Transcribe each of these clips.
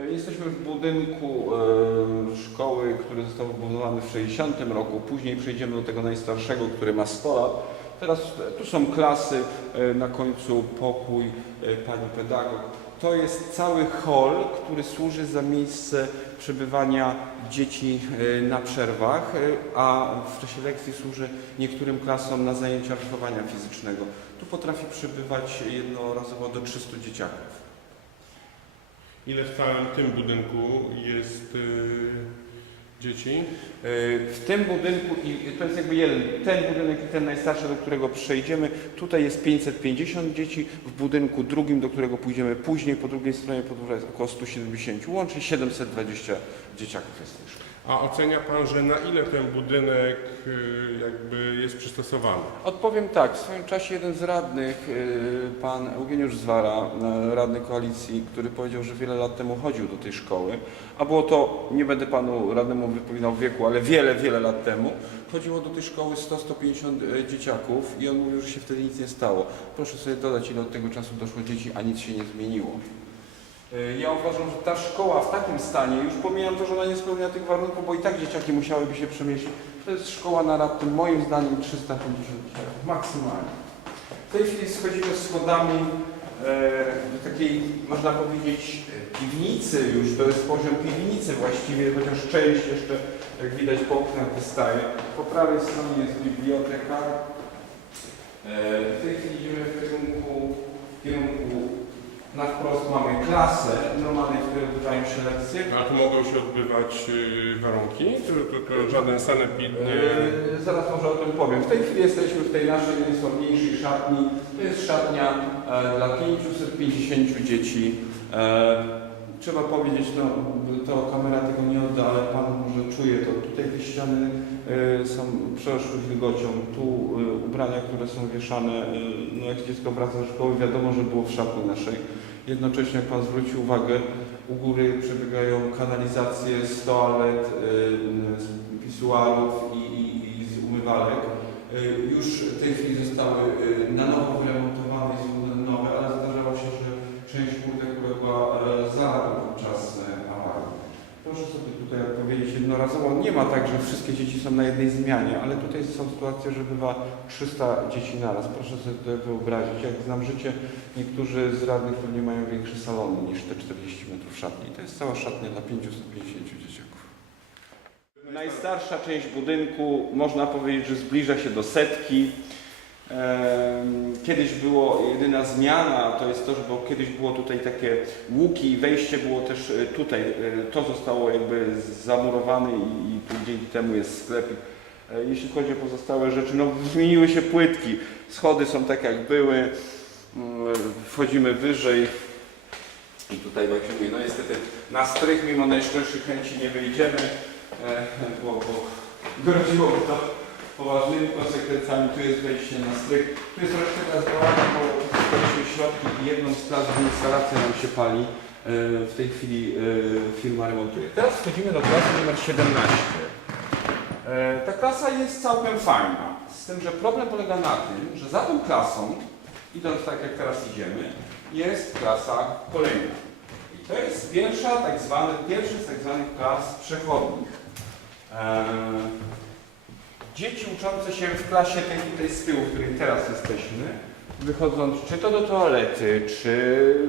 E, Jesteśmy w budynku e, szkoły, który został wybudowany w 60 roku. Później przejdziemy do tego najstarszego, który ma 100 lat. Teraz e, tu są klasy, na końcu pokój pani pedagog. To jest cały hol, który służy za miejsce przebywania dzieci na przerwach, a w czasie lekcji służy niektórym klasom na zajęcia wychowania fizycznego. Tu potrafi przybywać jednorazowo do 300 dzieciaków. Ile w całym tym budynku jest y, dzieci? E, W tym budynku, i to jest jakby jeden, ten budynek i ten najstarszy, do którego przejdziemy, tutaj jest 550 dzieci, w budynku drugim, do którego pójdziemy później, po drugiej stronie podwórza jest około 170, łącznie 720 dzieciaków jest w tej szkole. A ocenia Pan, że na ile ten budynek y, jakby jest przystosowany? Odpowiem tak, w swoim czasie jeden z radnych, y, pan Eugeniusz Zwara, y, radny koalicji, który powiedział, że wiele lat temu chodził do tej szkoły, a było to, nie będę panu radnemu wypominał wieku, ale wiele, wiele lat temu, chodziło do tej szkoły 100-150 dzieciaków i on mówił, że się wtedy nic nie stało. Proszę sobie dodać, ile od tego czasu doszło dzieci, a nic się nie zmieniło. Y, Ja uważam, że ta szkoła w takim stanie, już pomijam to, że ona nie spełnia tych warunków, bo i tak dzieciaki musiałyby się przemieścić. To jest szkoła na raptem, moim zdaniem, 350 dzieciaków, maksymalnie. W tej chwili schodzimy schodami e, do takiej, można powiedzieć, piwnicy już, to jest poziom piwnicy właściwie, chociaż część jeszcze, jak widać, po oknach wystaje. Po prawej stronie jest biblioteka. E, w tej chwili idziemy w kierunku, w kierunku na wprost mamy klasę normalnej, w której odbywają się lekcje. A tu mogą się odbywać y, warunki? Czy to, to żaden sanepid nie... Yy, Zaraz może o tym powiem. W tej chwili jesteśmy w tej naszej najsławniejszej szatni. To jest szatnia e, dla 550 dzieci. E, trzeba powiedzieć, no, to kamera tego nie odda, ale Pan może czuje to. Tutaj te ściany e, są przeszły wilgocią. Tu e, ubrania, które są wieszane, e, no jak dziecko wraca ze szkoły, wiadomo, że było w szatni naszej. Jednocześnie, jak Pan zwrócił uwagę, u góry przebiegają kanalizacje z toalet, y, z pisuarów i, i, i z umywalek. Już w tej chwili zostały y, na nowo wyremontowane uległa e, podczas e, awarii. Proszę sobie tutaj odpowiedzieć jednorazowo. Nie ma tak, że wszystkie dzieci są na jednej zmianie, ale tutaj są sytuacje, że bywa 300 dzieci naraz. Proszę sobie to wyobrazić. Jak znam życie, niektórzy z radnych pewnie mają większe salony niż te 40 metrów szatni. To jest cała szatnia dla 550 dzieciaków. Najstarsza część budynku, można powiedzieć, że zbliża się do setki. Kiedyś było jedyna zmiana, to jest to, że bo kiedyś było tutaj takie łuki wejście było też e, tutaj. E, To zostało jakby zamurowane i, tu dzięki temu jest sklepik. E, Jeśli chodzi o pozostałe rzeczy, no zmieniły się płytki. Schody są tak jak były. Mm, Wchodzimy wyżej. I tutaj właśnie mówię, no niestety na strych mimo najszczerszych chęci nie wyjdziemy, bo, bo groziłoby to poważnymi konsekwencjami. Tu jest wejście na strych. Tu jest troszkę bałagan, bo uzyskaliśmy środki i jedną z w instalacja nam się pali. E, W tej chwili e, firma remontuje. Teraz wchodzimy do klasy numer 17. E, Ta klasa jest całkiem fajna, z tym, że problem polega na tym, że za tą klasą, idąc tak jak teraz idziemy, jest klasa kolejna. I to jest pierwsza, tak zwany, pierwszy z tak zwanych klas przechodnich. Dzieci uczące się w klasie tej tutaj z tyłu, w której teraz jesteśmy, wychodząc czy to do toalety, czy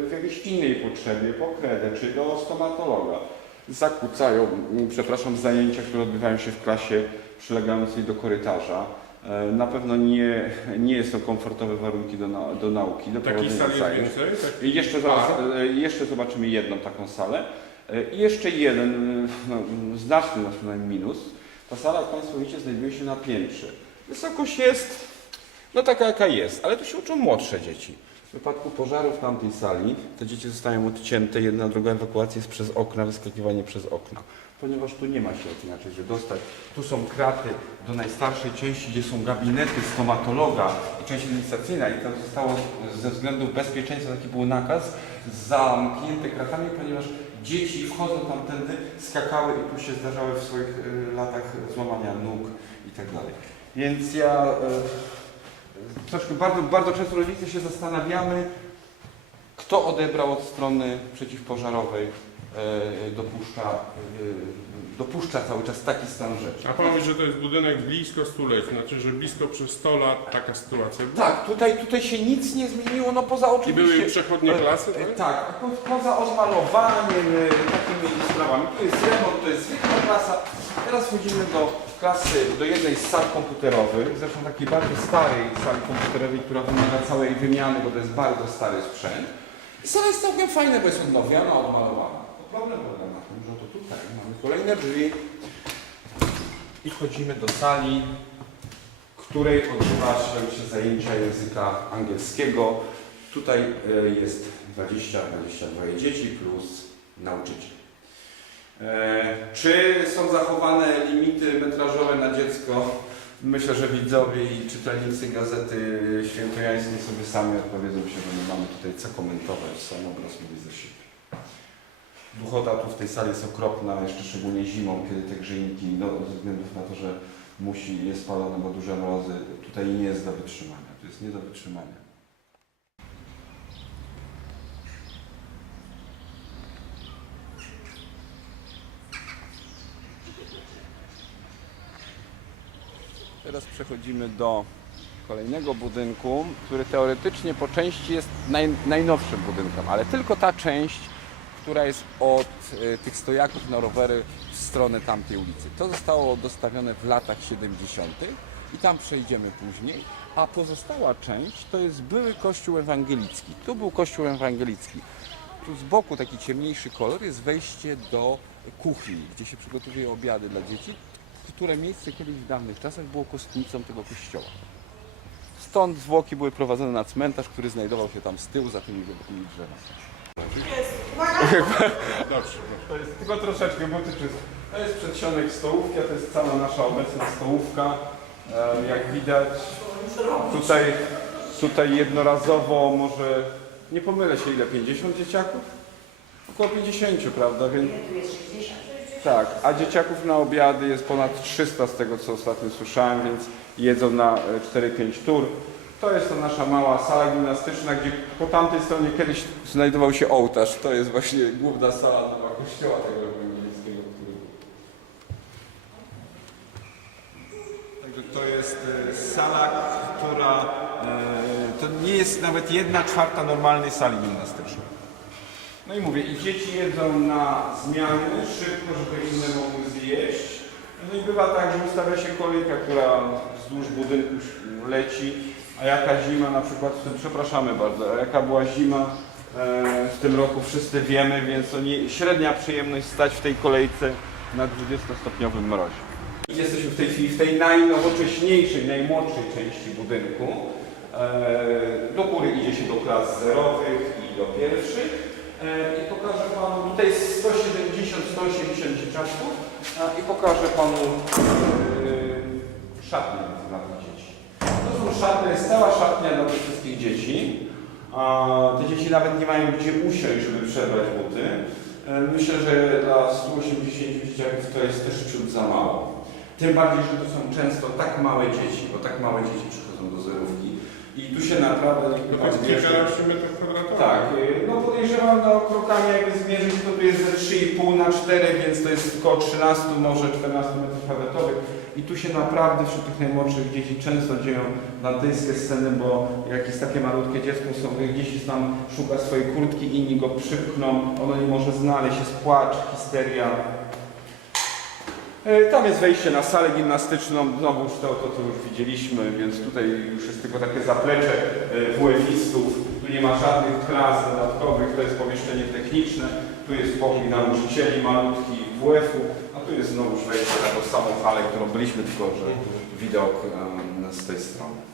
w jakiejś innej potrzebie, po kredę, czy do stomatologa, zakłócają, przepraszam, zajęcia, które odbywają się w klasie przylegającej do korytarza. E, Na pewno nie, nie jest to komfortowe warunki do, na, do nauki, do Takich prowadzenia sal jest zajęć. więcej? Tak? I Jeszcze, zaraz, e, jeszcze zobaczymy jedną taką salę. E, I jeszcze jeden, no, znaczny nasz przynajmniej minus. Ta sala, jak Państwo widzicie, znajduje się na piętrze. Wysokość jest, no taka jaka jest, ale tu się uczą młodsze dzieci. W wypadku pożaru w tamtej sali te dzieci zostają odcięte, jedna droga ewakuacji jest przez okna, wyskakiwanie przez okna. Ponieważ tu nie ma się jak inaczej, że dostać. Tu są kraty do najstarszej części, gdzie są gabinety stomatologa i część administracyjna i tam zostało ze względów bezpieczeństwa, taki był nakaz, zamknięte kratami, ponieważ dzieci wchodzą tamtędy, skakały i tu się zdarzały w swoich y, latach złamania nóg i tak dalej. Więc ja y, troszkę bardzo, bardzo często rodzice się zastanawiamy, kto odebrał od strony przeciwpożarowej e, dopuszcza, dopuszcza cały czas taki stan rzeczy. A pan mówi, że to jest budynek blisko stuleć, znaczy, że blisko przez 100 lat taka sytuacja była. Tak, tutaj, tutaj się nic nie zmieniło, no poza I oczywiście... były przechodnie klasy, E, tak? Tak, a po- poza odmalowaniem, e, takimi sprawami. Tu jest remont, to jest zwykła klasa. Teraz wchodzimy do klasy, do jednej z sal komputerowych, zresztą takiej bardzo starej sali komputerowej, która wymaga całej wymiany, bo to jest bardzo stary sprzęt. I sala jest całkiem fajna, bo jest odnowiona, odmalowana. Problem polega na tym, że to tutaj mamy kolejne drzwi i wchodzimy do sali, w której odbywa się zajęcia języka angielskiego. Tutaj e, jest 20-22 dzieci plus nauczyciel. E, Czy są zachowane limity metrażowe na dziecko? Myślę, że widzowie i czytelnicy Gazety Świętojańskiej sobie sami odpowiedzą się, że nie mamy tutaj co komentować. Sam obraz mówi ze siebie. Duchota tu w tej sali jest okropna, jeszcze szczególnie zimą, kiedy te grzejniki, no, ze względów na to, że musi, jest spalone, bo duże mrozy, tutaj nie jest do wytrzymania. To jest nie do wytrzymania. Teraz przechodzimy do kolejnego budynku, który teoretycznie po części jest naj, najnowszym budynkiem, ale tylko ta część, która jest od y, tych stojaków na rowery w stronę tamtej ulicy. To zostało dostawione w latach 70. i tam przejdziemy później, a pozostała część to jest były kościół ewangelicki. Tu był kościół ewangelicki. Tu z boku taki ciemniejszy kolor jest wejście do kuchni, gdzie się przygotowuje obiady dla dzieci, które miejsce kiedyś w dawnych czasach było kostnicą tego kościoła. Stąd zwłoki były prowadzone na cmentarz, który znajdował się tam z tyłu za tymi wielkimi drzewami. Dobrze. To jest tylko troszeczkę, bo to jest, to jest przedsionek stołówki, a to jest cała nasza obecna stołówka. E, Jak widać, tutaj, tutaj jednorazowo może, nie pomylę się ile, 50 dzieciaków? Około 50, prawda? Więc, tak, a dzieciaków na obiady jest ponad 300 z tego co ostatnio słyszałem, więc jedzą na e, 4-5 tur. To jest to nasza mała sala gimnastyczna, gdzie po tamtej stronie kiedyś znajdował się ołtarz. To jest właśnie główna sala tego kościoła tego ewangelickiego, który. Także to jest e, sala, która e, to nie jest nawet jedna czwarta normalnej sali gimnastycznej. No i mówię, i dzieci jedzą na zmiany, szybko, żeby inne mogły zjeść. No i bywa tak, że ustawia się kolejka, która wzdłuż budynku leci, a jaka zima na przykład, w tym, przepraszamy bardzo, a jaka była zima e, w tym roku wszyscy wiemy, więc średnia przyjemność stać w tej kolejce na 20-stopniowym mrozie. Jesteśmy w tej chwili w tej najnowocześniejszej, najmłodszej części budynku. E, Do góry idzie się do klas zerowych i do pierwszych. E, I pokażę Panu, tutaj jest 170-180 dzieciaczków e, i pokażę Panu szatnię jest cała szatnia dla tych wszystkich dzieci. Te dzieci nawet nie mają gdzie usiąść, żeby przebrać buty. E, Myślę, że dla 180 dzieciaków to jest też ciut za mało. Tym bardziej, że to są często tak małe dzieci, bo tak małe dzieci przychodzą do zerówki. I tu się naprawdę... No to jest kilkanaście metrów kwadratowych. Tak, y, no podejrzewam no krokami jakby zmierzyć, to tu jest ze 3,5 na 4, więc to jest około 13, może 14 metrów kwadratowych. I tu się naprawdę wśród tych najmłodszych dzieci często dzieją dantejskie sceny, bo jak jest takie malutkie dziecko, sobie gdzieś tam szuka swojej kurtki, inni go przypchną, ono nie może znaleźć, jest płacz, histeria. E, Tam jest wejście na salę gimnastyczną, znowuż to, to co już widzieliśmy, więc tutaj już jest tylko takie zaplecze e, WF-istów, tu nie ma żadnych klas dodatkowych, to jest pomieszczenie techniczne, tu jest pokój nauczycieli malutki WF-u, a tu jest znowuż wejście na tą samą halę, którą byliśmy, tylko że widok em, z tej strony.